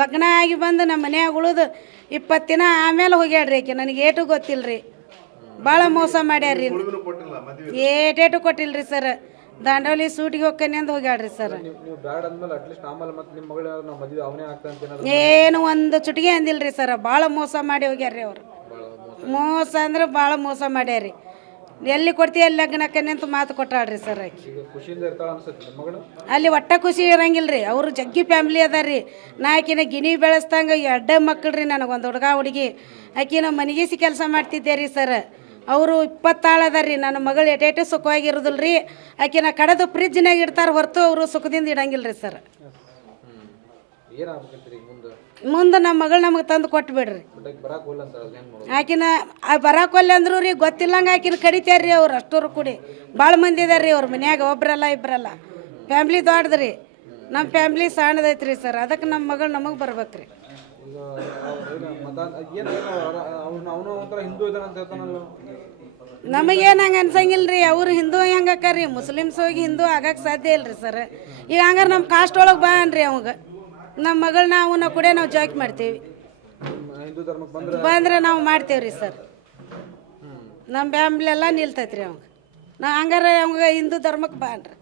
ಲಗ್ನ ಆಗಿ ಬಂದು ನಮ್ಮ ಮನ್ಯಾಗ ಉಳಿದು 20 ದಿನ ಆಮೇಲೆ ಹೋಗ್ಯಾಡ್ರಿ ಆಕೆ ನನಗೆ ಏಟು ಗೊತ್ತಿಲ್ಲ ರೀ ಭಾಳ ಮೋಸ ಮಾಡ್ಯಾರ್ರಿ ಏಟೇಟು ಕೊಟ್ಟಿಲ್ರಿ ಸರ್ ದಾಂಡವಲಿ ಸೂಟಿಗೆ ಹೋಗ್ಕನಿ ಅಂತ ಹೋಗ್ಯಾಡ್ರಿ ಸರ್ ಏನು ಒಂದು ಚುಟಿಗೆ ಅಂದಿಲ್ರಿ ಸರ್ ಭಾಳ ಮೋಸ ಮಾಡಿ ಹೋಗ್ಯಾರ್ರಿ ಅವ್ರು ಮೋಸ ಅಂದ್ರೆ ಭಾಳ ಮೋಸ ಮಾಡ್ಯಾರಿ ಎಲ್ಲಿ ಕೊಡ್ತೀವಿ ಅಲ್ಲಿ ಲಗ್ನಕ್ಕನೆ ಅಂತ ಮಾತು ಕೊಟ್ಟಾಳ್ರಿ ಸರ್ ಆಕೆ ಅಲ್ಲಿ ಒಟ್ಟ ಖುಷಿ ಇರಂಗಿಲ್ರಿ ಅವರು ಜಗ್ಗಿ ಫ್ಯಾಮ್ಲಿ ಅದಾರ್ರಿ ನಾ ಆಕಿನ ಗಿನಿ ಬೆಳೆಸ್ದಂಗೆ 2 ಮಕ್ಕಳು ರೀ ನನಗೊಂದು ಹುಡುಗ ಹುಡುಗಿ ಆಕಿನ ಮನೆಗೀಸಿ ಕೆಲಸ ಮಾಡ್ತಿದ್ದೆ ರೀ ಸರ್ ಅವರು 20 ಆಳು ಅದಾರ ರೀ ನನ್ನ ಮಗಳು ಎಟೇಟು ಸುಖವಾಗಿರೋದಿಲ್ಲ ರೀ ಆಕಿನ ಕಡೆದು ಫ್ರಿಜ್ನಾಗ ಇಡ್ತಾರೆ ಹೊರತು ಅವರು ಸುಖದಿಂದ ಇಡಂಗಿಲ್ಲ ರೀ ಸರ್ ಮುಂದೆ ನಮ್ಮ ಮಗಳು ನಮಗೆ ತಂದು ಕೊಟ್ಬಿಡ್ರಿ ಆಕಿನ ಬರಾಕೊಲ್ಲ ಅಂದ್ರು ರೀ ಗೊತ್ತಿಲ್ಲಂಗೆ ಆಕಿನ ಕಡಿತಾರ್ರಿ ಅವ್ರು ಅಷ್ಟೋರು ಕೂಡಿ ಭಾಳ ಮಂದಿ ಇದಾರೆ ರೀ ಅವ್ರ ಮನ್ಯಾಗ ಒಬ್ರಲ್ಲ ಇಬ್ಬರಲ್ಲ ಫ್ಯಾಮ್ಲಿ ದೊಡ್ಡದ್ರಿ ನಮ್ಮ ಫ್ಯಾಮ್ಲಿ ಸಣ್ಣದೈತ್ರಿ ಸರ್ ಅದಕ್ಕೆ ನಮ್ಮ ಮಗಳು ನಮಗೆ ಬರ್ಬೇಕ್ರಿ ನಮಗೇನು ಹಂಗೆ ಅನ್ಸಂಗಿಲ್ಲ ರೀ ಅವ್ರು ಹಿಂದೂ ಹೆಂಗೆ ಅಕ್ಕಾರಿ ಮುಸ್ಲಿಮ್ಸ್ ಹೋಗಿ ಹಿಂದೂ ಆಗಕ್ಕೆ ಸಾಧ್ಯ ಇಲ್ರಿ ಸರ್ ಈಗ ಹಂಗಾರೆ ನಮ್ಮ ಕಾಸ್ಟ್ ಒಳಗೆ ಬಾ ಅನ್ರಿ ಅವಾಗ ನಮ್ಮ ಮಗಳನ್ನ ಅವನ್ನ ಕೂಡ ನಾವು ಜಾಯ್ಕ್ ಮಾಡ್ತೀವಿ ಬಂದ್ರೆ ನಾವು ಮಾಡ್ತೇವ್ರಿ ಸರ್ ನಮ್ಮ ಫ್ಯಾಮ್ಲಿ ಎಲ್ಲ ನಿಲ್ತೈತ್ರಿ ಅವಾಗ ನಾವು ಹಂಗಾರೆ ಅವಾಗ ಹಿಂದೂ ಧರ್ಮಕ್ಕೆ ಬಾ ಅನ್ರಿ